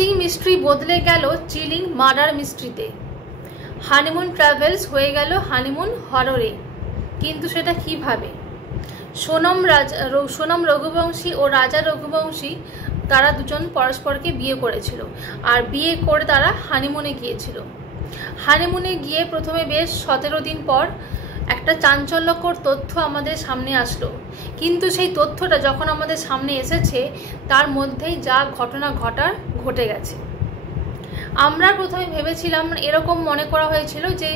Kissing mystery বদলে গেল chilling murder মিস্ট্রিতে, honeymoon travels হয়ে গেল হানিমুন হররে। কিন্তু সেটা কিভাবে? সোনম রঘুবংশী ও রাজা রঘুবংশী তারা দুজন পরস্পরকে বিয়ে করেছিল, আর বিয়ে করে তারা হানিমুনে গিয়েছিল। হানিমুনে গিয়ে প্রথমে বেশ 17 দিন পর একটা চাঞ্চল্যকর তথ্য আমাদের সামনে আসলো। কিন্তু সেই তথ্যটা যখন আমাদের সামনে এসেছে তার মধ্যেই যা ঘটনা ঘটে গেছে। আমরা প্রথমে ভেবেছিলাম, এরকম মনে করা হয়েছিল যে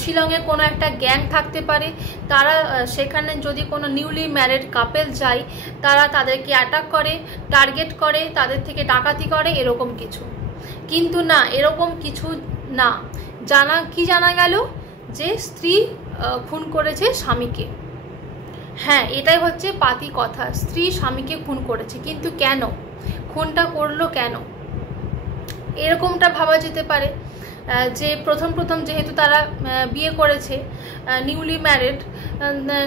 শিলংয়ে কোনো একটা গ্যাং থাকতে পারে, তারা সেখানে যদি কোনো নিউলি ম্যারিড কাপেল যায় তারা তাদেরকে অ্যাটাক করে, টার্গেট করে, তাদের থেকে ডাকাতি করে, এরকম কিছু। কিন্তু না, এরকম কিছু না। জানা গেল যে স্ত্রী খুন করেছে স্বামীকে। হ্যাঁ, এটাই হচ্ছে পাতি কথা, স্ত্রী স্বামীকে খুন করেছে। কিন্তু কেন খুনটা করলো, কেন? এরকমটা ভাবা যেতে পারে যে প্রথম যেহেতু তারা বিয়ে করেছে, নিউলি ম্যারিড,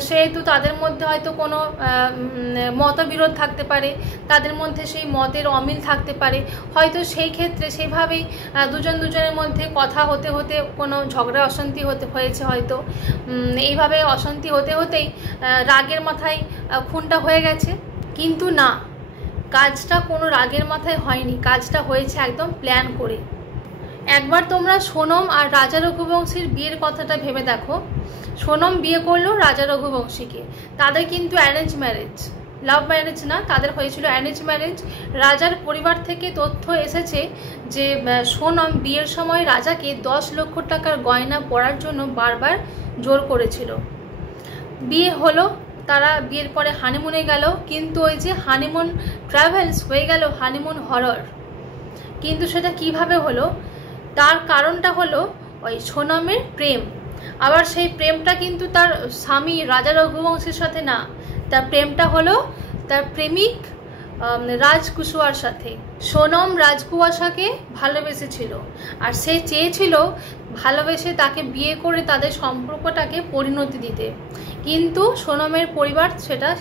সেহেতু তাদের মধ্যে হয়তো কোনো মতবিরোধ থাকতে পারে, তাদের মধ্যে সেই মতের অমিল থাকতে পারে। হয়তো সেই ক্ষেত্রে সেভাবেই দুজনের মধ্যে কথা হতে হতে কোনো ঝগড়া অশান্তি হয়েছে হয়তো। এইভাবে অশান্তি হতেই রাগের মাথায় খুনটা হয়ে গেছে। কিন্তু না, কাজটা কোনো রাগের মাথায় হয়নি, কাজটা হয়েছে একদম প্ল্যান করে। একবার তোমরা সোনম আর রাজা রঘুবংশীর বিয়ের কথাটা ভেবে দেখো। সোনম বিয়ে করলো রাজা রঘুবংশীকে, তাদের কিন্তু অ্যারেঞ্জ ম্যারেজ, লাভ ম্যারেজ না, তাদের হয়েছিল অ্যারেঞ্জ ম্যারেজ। রাজার পরিবার থেকে তথ্য এসেছে যে সোনম বিয়ের সময় রাজাকে 10 লক্ষ টাকার গয়না পরার জন্য বারবার জোর করেছিল। বিয়ে হলো, তারা বিয়ের পরে হানিমুনে গেল, কিন্তু ওই যে হানিমুন ট্রাভেলস হয়ে গেল হানিমুন হরর। কিন্তু সেটা কিভাবে হলো? তার কারণটা হলো ওই সোনমের প্রেম। আবার সেই প্রেমটা কিন্তু তার স্বামী রাজা রঘুবংশীর সাথে না, তার প্রেমটা হলো তার প্রেমিক রাজকুশওয়ার সাথে। সোনম রাজকুয়াশাকে ভালোবেসেছিল, আর সে চেয়েছিল ভালোবেসে তাকে বিয়ে করে তাদের সম্পর্কটাকে পরিণতি দিতে। কিন্তু সোনমের পরিবার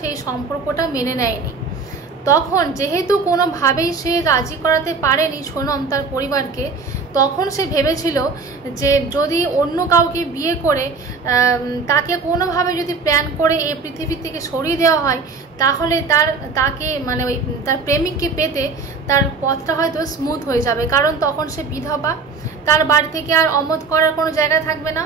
সেই সম্পর্কটা মেনে নেয়নি। তখন যেহেতু কোনোভাবেই সে রাজি করাতে পারেনি সোনম তার পরিবারকে, তখন সে ভেবেছিল যে যদি অন্য কাউকে বিয়ে করে তাকে কোনোভাবে যদি প্ল্যান করে এই পৃথিবী থেকে সরিয়ে দেওয়া হয়, তাহলে তাকে মানে ওই তার প্রেমিককে পেতে তার পথটা হয়তো স্মুথ হয়ে যাবে। কারণ তখন সে বিধবা, তার বাড়ি থেকে আর অমত করার কোনো জায়গা থাকবে না।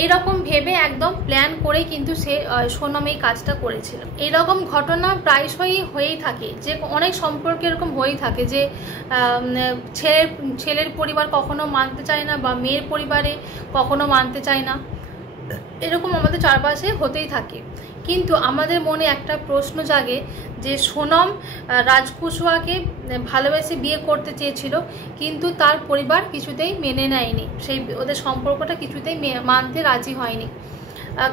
এইরকম ভেবে একদম প্ল্যান করে কিন্তু সে সোনম এই কাজটা করেছিল। এইরকম ঘটনা প্রায়শই হয়েই থাকে, যে অনেক সম্পর্কে এরকম হয়েই থাকে যে ছেলের পরিবার কখনো মানতে চায় না, বা মেয়ের পরিবারে কখনো মানতে চায় না। এরকম আমাদের চারপাশে হতেই থাকে। কিন্তু আমাদের মনে একটা প্রশ্ন জাগে যে সোনম রাজকুশওয়াকে ভালোবেসে বিয়ে করতে চেয়েছিল, কিন্তু তার পরিবার কিছুতেই মেনে নেয়নি, ওদের সম্পর্কটা কিছুতেই মানতে রাজি হয়নি।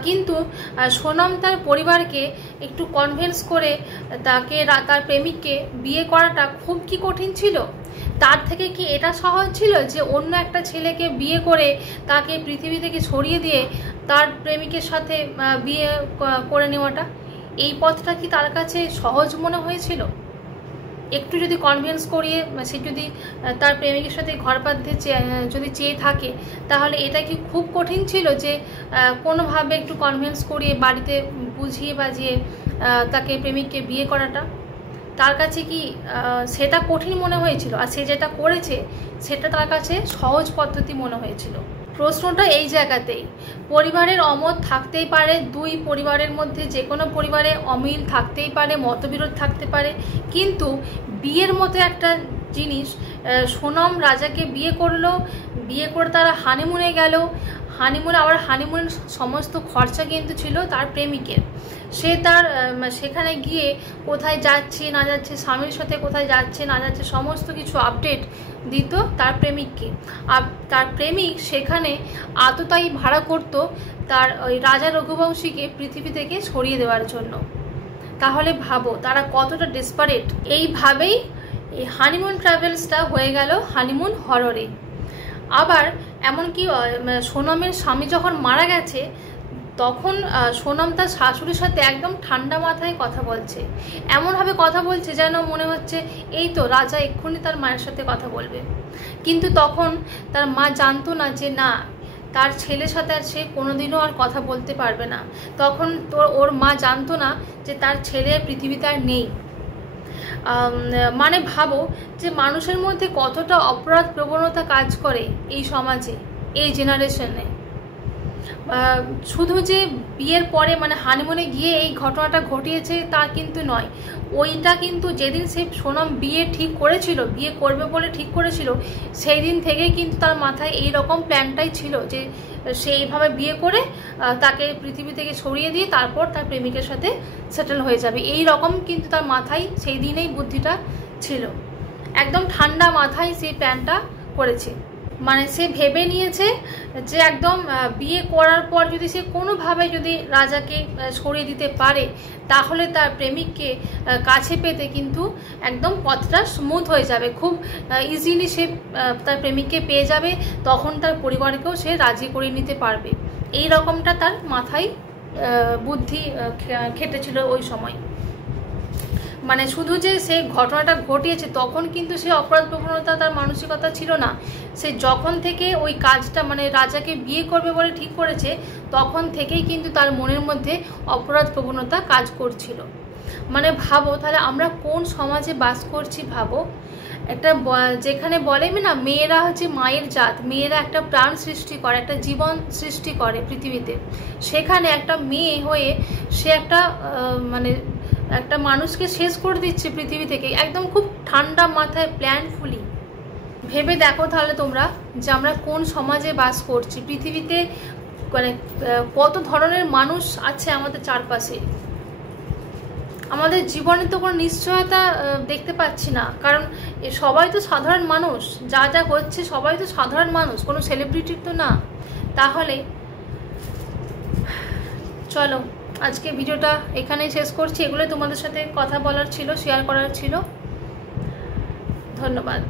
কিন্তু সোনম তার পরিবারকে একটু কনভিন্স করে তার প্রেমিককে বিয়ে করাটা খুব কি কঠিন ছিল? তার থেকে কি এটা সহজ ছিল যে অন্য একটা ছেলেকে বিয়ে করে তাকে পৃথিবী থেকে সরিয়ে দিয়ে তার প্রেমিকের সাথে বিয়ে করে নেওয়াটা? এই পথটা কি তার কাছে সহজ মনে হয়েছিল? একটু যদি কনভিন্স করিয়ে সে যদি তার প্রেমিকের সাথে ঘর বাঁধতে যদি চেয়ে থাকে, তাহলে এটা কি খুব কঠিন ছিল যে কোনোভাবে একটু কনভিন্স করিয়ে বাড়িতে বুঝিয়ে বাজিয়ে তাকে প্রেমিককে বিয়ে করাটা? তার কাছে কি সেটা কঠিন মনে হয়েছিল? আর সে যেটা করেছে সেটা তার কাছে সহজ পদ্ধতি মনে হয়েছিল। প্রশ্নটা এই জায়গাতেই। পরিবারের অমত থাকতেই পারে, দুই পরিবারের মধ্যে যে কোনো পরিবারে অমিল থাকতেই পারে, মতবিরোধ থাকতে পারে, কিন্তু বিয়ের মতো একটা জিনিস, সোনম রাজাকে বিয়ে করলো, বিয়ে করে তারা হানিমুনে গেল। হানিমুনের সমস্ত খরচা কিন্তু ছিল তার প্রেমিকের। সে সেখানে গিয়ে কোথায় যাচ্ছে না যাচ্ছে, স্বামীর সাথে কোথায় যাচ্ছে না যাচ্ছে, সমস্ত কিছু আপডেট দিত তার প্রেমিককে। আর তার প্রেমিক সেখানে আততায়ী ভাড়া করত তার ওই রাজা রঘুবংশীকে পৃথিবী থেকে সরিয়ে দেওয়ার জন্য। তাহলে ভাবো তারা কতটা ডেসপারেট। এইভাবেই এই হানিমুন ট্রাভেলসটা হয়ে গেল হানিমুন হররে। আবার এমনকি সোনমের স্বামী যখন মারা গেছে, তখন সোনম তার শাশুড়ির সাথে একদম ঠান্ডা মাথায় কথা বলছে, এমনভাবে কথা বলছে যেন মনে হচ্ছে এই তো রাজা এক্ষুনি তার মায়ের সাথে কথা বলবে। কিন্তু তখন তার মা জানতো না যে না, তার ছেলের সাথে আর সে কোনোদিনও আর কথা বলতে পারবে না। তখন ওর মা জানতো না যে তার ছেলে পৃথিবীতে আর নেই। মানে ভাবো যে মানুষের মধ্যে কতটা অপরাধ প্রবণতা কাজ করে এই সমাজে, এই জেনারেশনে। শুধু যে বিয়ের পরে মানে হানিমুনে গিয়ে এই ঘটনাটা ঘটিয়েছে তা কিন্তু নয়, ওইটা কিন্তু যেদিন সে সোনম বিয়ে ঠিক করেছিল, বিয়ে করবে বলে ঠিক করেছিল, সেই দিন থেকেই কিন্তু তার মাথায় এই রকম প্ল্যানটাই ছিল যে সে এইভাবে বিয়ে করে তাকে পৃথিবী থেকে সরিয়ে দিয়ে তারপর তার প্রেমিকের সাথে সেটেল হয়ে যাবে। এই রকম কিন্তু তার মাথায় সেই দিনেই বুদ্ধিটা ছিল, একদম ঠান্ডা মাথায় সেই প্ল্যানটা করেছে। মানে সে ভেবে নিয়েছে যে একদম বিয়ে করার পর যদি সে কোনোভাবে যদি রাজাকে সরিয়ে দিতে পারে তাহলে তার প্রেমিককে কাছে পেতে কিন্তু একদম পথটা স্মুথ হয়ে যাবে, খুব ইজিলি সে তার প্রেমিককে পেয়ে যাবে, তখন তার পরিবারকেও সে রাজি করে নিতে পারবে। এই রকমটা তার মাথায় বুদ্ধি খেটেছিল ওই সময়। মানে শুধু যে সে ঘটনাটা ঘটিয়েছে তখন কিন্তু সে অপরাধ প্রবণতা তার মানসিকতা ছিল না। সে যখন থেকে ওই কাজটা মানে রাজাকে বিয়ে করবে বলে ঠিক করেছে তখন থেকেই কিন্তু তার মনের মধ্যে অপরাধ প্রবণতা কাজ করছিল। মানে ভাবো তাহলে আমরা কোন সমাজে বাস করছি। ভাবো একটা যেখানে বলে না মেয়েরা হচ্ছে মায়ের জাত, মেয়েরা একটা প্রাণ সৃষ্টি করে, একটা জীবন সৃষ্টি করে পৃথিবীতে, সেখানে একটা মেয়ে হয়ে সে একটা মানে একটা মানুষকে শেষ করে দিচ্ছে পৃথিবী থেকে একদম খুব ঠান্ডা মাথায় প্ল্যানফুলি। ভেবে দেখো তাহলে তোমরা যে আমরা কোন সমাজে বাস করছি, পৃথিবীতে মানে কত ধরনের মানুষ আছে আমাদের চারপাশে। আমাদের জীবনে তো কোনো নিশ্চয়তা দেখতে পাচ্ছি না, কারণ সবাই তো সাধারণ মানুষ, যা যা হচ্ছে সবাই তো সাধারণ মানুষ, কোনো সেলিব্রিটি তো না। তাহলে চলো আজকে ভিডিওটা এখানেই শেষ করছি। এগুলো তোমাদের সাথে কথা বলার ছিল, শেয়ার করার ছিল। ধন্যবাদ।